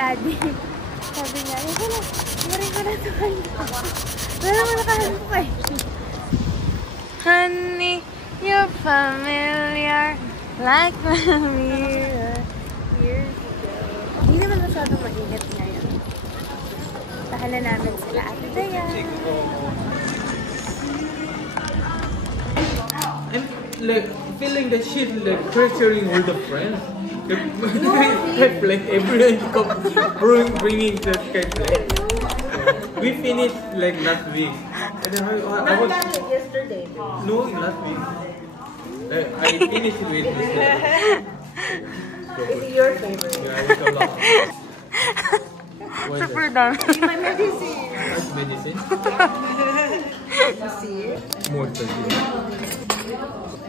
Daddy. Sabi niya, maring ko na ito kanya. Wala naman nakahan ko eh. Honey, you're familiar like familiar years ago. Hindi naman masyadong mainit ngayon. Tahanan namin sila Ate Dayan. I'm like feeling that shit like pressuring all the friends. Like everyone come bringing the cake. We finished like last week. And then I was yesterday. no last week. I finished with this. Is it your favorite? Yeah, it's a lot. Super dami. My medicine. That's medicine. You see it? More turkey.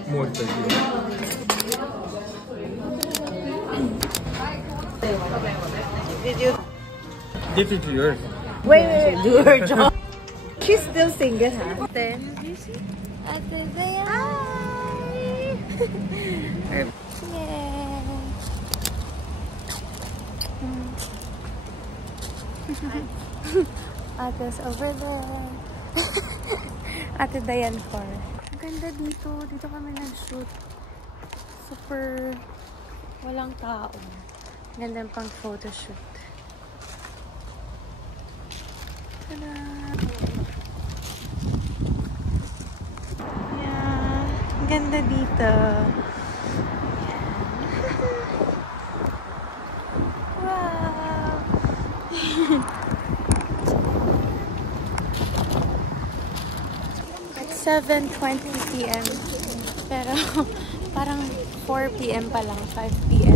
More turkey. Did you? This is yours. Wait, do her job. She's still single, huh? Then, you see? Ate Dayan. Hi! Yay! Ate's over there. Ate Dayan car. Ang ganda dito. Dito kami nag-shoot. Super walang tao. Ganda pang photoshoot. Tada! Yeah. Ang ganda dito. Wow! At 7:20 p.m. Pero parang 4 p.m. pa lang, 5 p.m.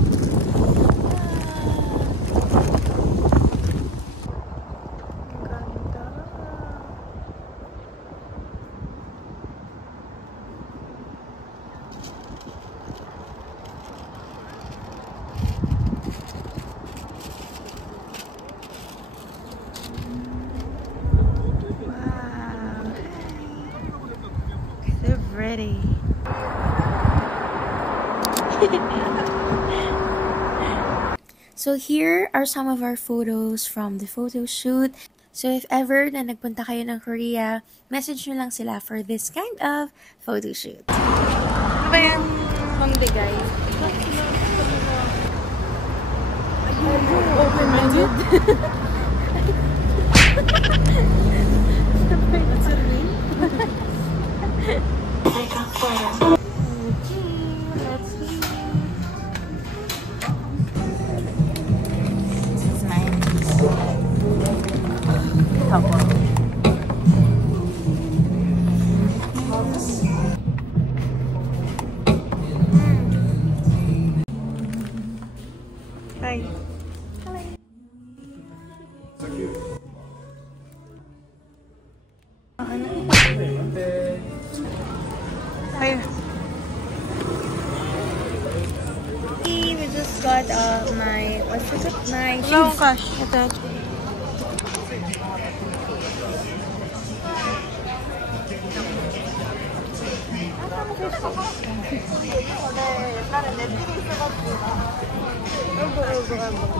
Ready. So here are some of our photos from the photo shoot. So if ever na nagpunta kayo ng Korea, message nyo lang sila for this kind of photo shoot. Ano ba yung pambigay? Open-minded? What's it mean? Let's see. This is mine. Couple. Hi. Hello. So cute. Hi. We just got my, what's it? My shoes. Oh gosh. Ito.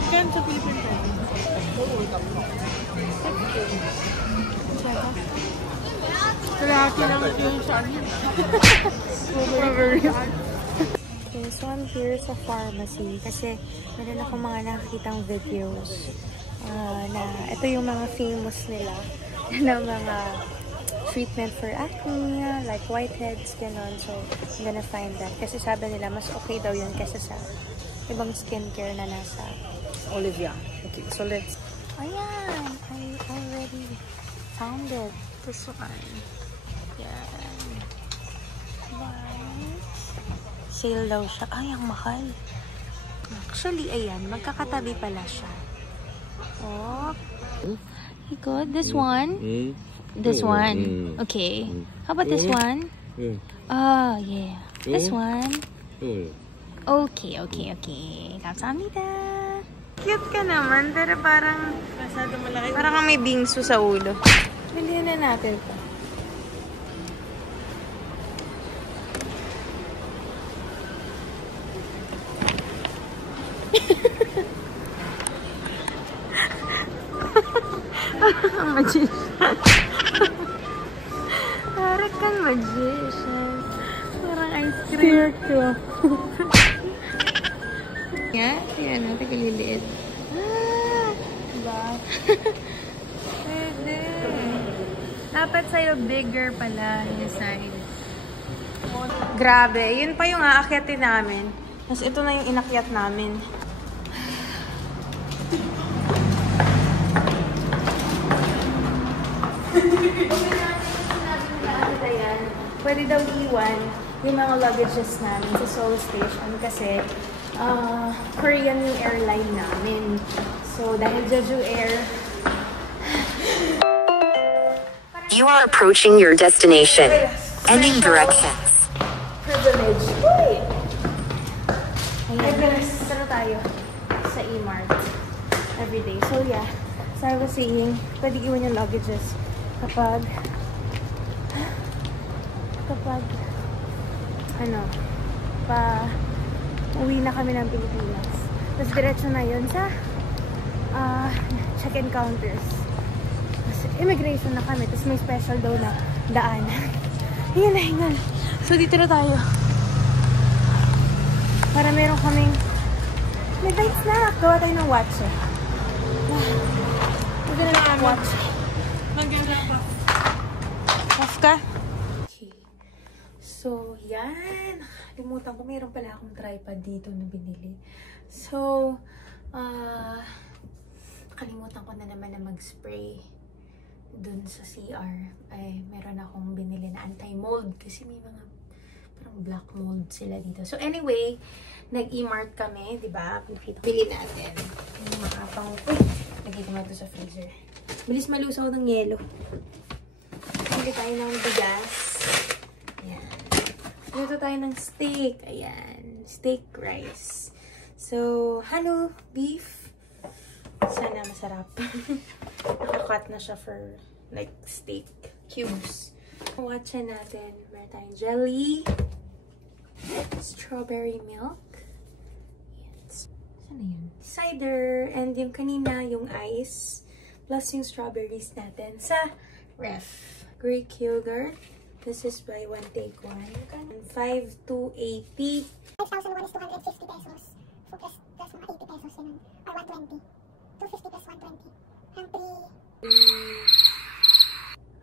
Diyan sa Philippines. Kalahati lang yung saan. Okay, so I'm here sa pharmacy kasi meron ako mga nakikitang videos na ito yung mga famous nila na mga treatment for acne, like whiteheads, ganon. So, I'm gonna find that. Kasi sabi nila, mas okay daw yun kasi sa ibang skincare na nasa Olivia. Okay, so let's... Ayan! I already found it. This one. Yan. Sale daw siya. Ay, ang mahal. Actually, ayan. Magkakatabi pala siya. Oh. You got this one? This one. Okay. How about this one? Oh, yeah. This one. Okay. Kamsahamnida. Cute ka naman, pero parang kang may bingsu sa ulo. Bilhin na natin ito. magician. Para kang magician. Parang ice cream. Yan, yan natin kaliliit. Diba? Pwede. Dapat sa'yo bigger pala yung size. Grabe, yun pa yung aakyatin namin. Tapos ito na yung inakyat namin. Pwede daw iwan yung mga luggages namin sa Seoul Station kasi Korean yung airline namin. So, dahil Jeju Air. You are approaching your destination. Ending directions. Privilege. Uy! Ayan. Ano tayo? Sa E-Mart. Everyday. So, yeah. So, I was saying, pwede iwan yung luggages kapag uwi na kami ng Pilipinas. Tapos diretso na yun sa check-in counters. Tapos immigration na kami. Tapos may special daw na daan. Hingal na hingal. So dito na tayo. Para meron kaming midnight snack. Gawa tayo ng watch eh. Ito na lang ang watch. Mag-ganda pa. Off ka? So, yan. Limutan ko, mayroon pala akong tripod dito na binili. So, kalimutan ko na naman na mag-spray dun sa CR. Ay, meron akong binili na anti-mold kasi may mga parang black mold sila dito. So, anyway, nag-E-Mart kami, di ba? Bili natin. Yung makapang, lagay ko na ito sa freezer. Bilis malusaw ng yelo. Bili tayo ng bigas. Ayan. Luto tayo ng steak. Ayan. Steak rice. So, halo, beef. Sana masarap. Nakakat na siya for like steak cubes. Watcha natin. Meron tayong jelly. Strawberry milk. Ayan. Sana yun? Cider. And yung kanina, yung ice. Plus yung strawberries natin sa ref. Greek yogurt. This is buy one take one. 5 to 80. 5,001 is 250 pesos. So plus mga 80 pesos yun. Or 120. 250 plus 120. Ang 3.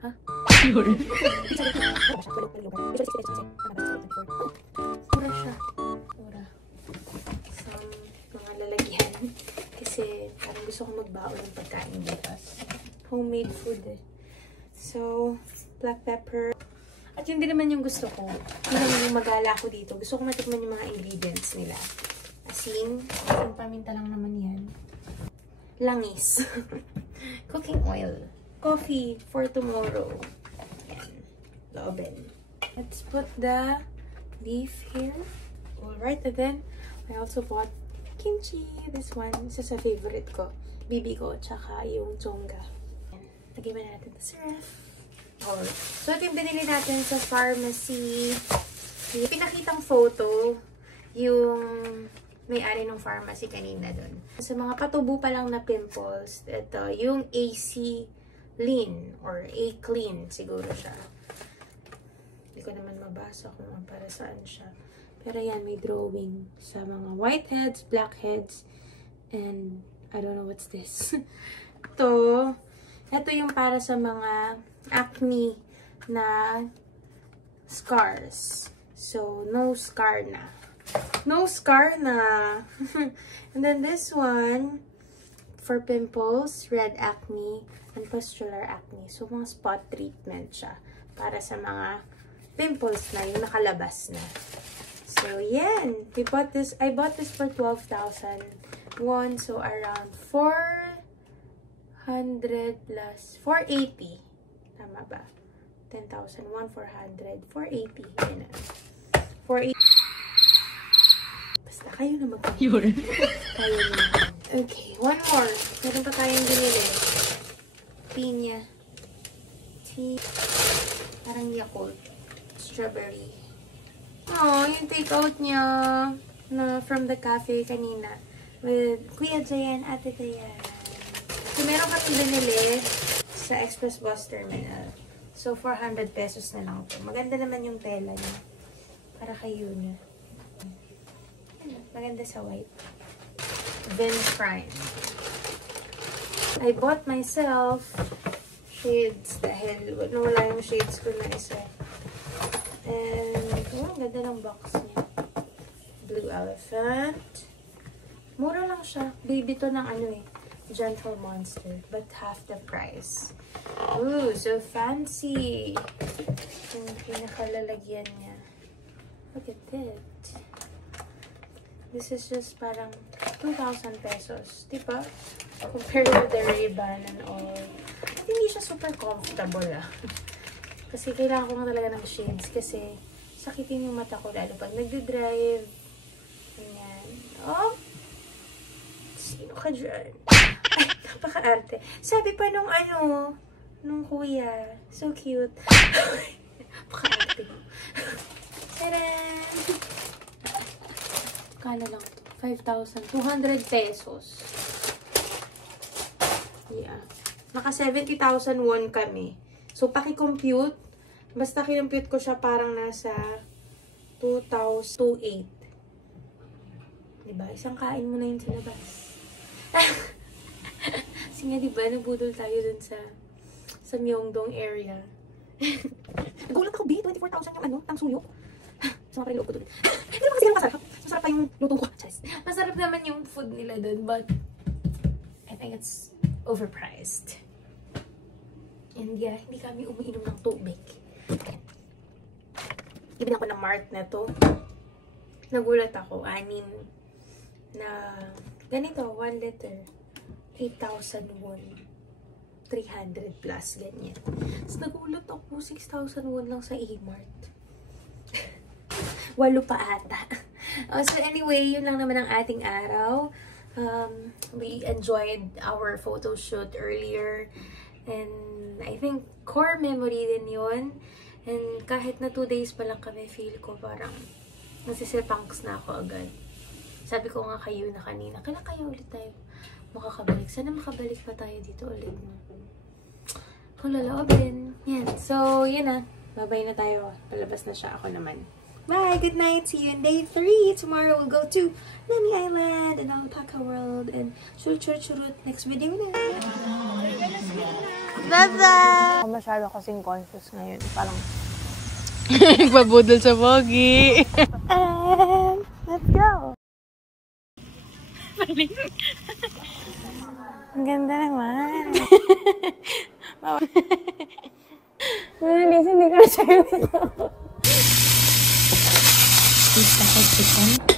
Ha? Mura siya. Mura. Some mga lalagyan. Kasi parang gusto ko magbaon ng pagkain bukas. Homemade food eh. So, black pepper. At yun din naman yung gusto ko. Yun naman yung magala ko dito. Gusto ko matikman yung mga ingredients nila. Asin. Asin paminta lang naman yan. Langis. Cooking oil. Coffee for tomorrow. Ayan. Loben. Let's put the beef here. Alright. And then, I also bought kimchi. This one. Isa sa favorite ko. Bibi ko. Tsaka yung chonga. Lagay ba natin ito sa ref? So, ito yung binili natin sa pharmacy. Yung pinakitang photo, yung may-ari ng pharmacy kanina dun. Sa mga patubo pa lang na pimples, ito, yung AC Lean or A-Clean siguro siya. Hindi ko naman mabasa kung para saan siya. Pero yan, may drawing sa mga whiteheads, blackheads, and I don't know what's this. Ito yung para sa mga acne na scars. So, no scar na. No scar na. And then this one, for pimples, red acne, and pustular acne. So, mga spot treatment siya. Para sa mga pimples na yung nakalabas na. So, yan. I bought this for 12,000 won. So, around 400 plus 480. Tama ba? 10,000, 1,400, 480. Yan na. 480. Basta kayo na mag-yun. Kayo na. Okay, one more. Meron pa tayong binili. Pinya. Tea. Parang Yakult. Strawberry. Oh, yung take-out niya na from the cafe kanina. With Kuya Jayan, Ate Jayan. So, meron kami binili. sa Express Bus Terminal. So, 400 pesos na lang po. Maganda naman yung tela niya. Para kay Yuna. Maganda sa white. Vince Prime. I bought myself shades dahil wala yung shades ko na isa. And, oh, ganda ng box niya. Blue Elephant. Mura lang siya. Baby to ng ano eh. Gentle Monster. But half the price. Ooh, so fancy. Yung pinakalalagyan niya. Look at that. This is just parang 2,000 pesos. Diba? Compared to the Ray-Ban and all. At hindi siya super comfortable ah. Kasi kailangan ko nga talaga ng shades. Kasi sakitin yung mata ko lalo pag nagde-drive. Ganyan. Oh! Sino ka dyan? Ay, napaka-arte. Sabi pa nung ano, nung kuya. So cute. Napaka-arte. Taran! Kala lang to. 5,200 pesos. Yeah. Naka 70,000 won kami. So, paki-compute. Basta kinompute ko siya parang nasa 2,028. Diba? Isang kain mo na yun sa labas. Kasi nga, diba, nabudol tayo dun sa Myeongdong area. Nagulat ako, B. 24,000 yung ano, tang suyo. Sama pa rin loob ko dun. Hindi naman kasi ganun masarap. Masarap pa yung luto ko. Masarap naman yung food nila dun, but I think it's overpriced. And yeah, hindi kami umiinom ng tubig. Ibigyan ako ng Mart na to. Nagulat ako, 6 na ganito, 1 liter. 8,000 won. 300 plus, ganyan. Tapos nagulat ako, 6,000 won lang sa E-Mart. 8 pa ata. So anyway, yun lang naman ang ating araw. We enjoyed our photo shoot earlier. And I think core memory din yun. And kahit na 2 days pa lang kami, feel ko parang nasisipangs na ako agad. Sabi ko nga kayo na kanina, kailan kayo ulit tayo makakabalik? Sana makabalik pa tayo dito ulit. Kung lalaobin. Yan. So, yun na. Babay na tayo. Palabas na siya. Ako naman. Bye! Good night! See you in day 3! Tomorrow we'll go to Nami Island and Alpaca World and Churchurut next video na. Dada! Ako masyado kasing conscious ngayon. Parang Pagbudol sa pogi. and let's go! Ang ganda naman. Lisa, hindi ka na sa'yo. Please, chicken.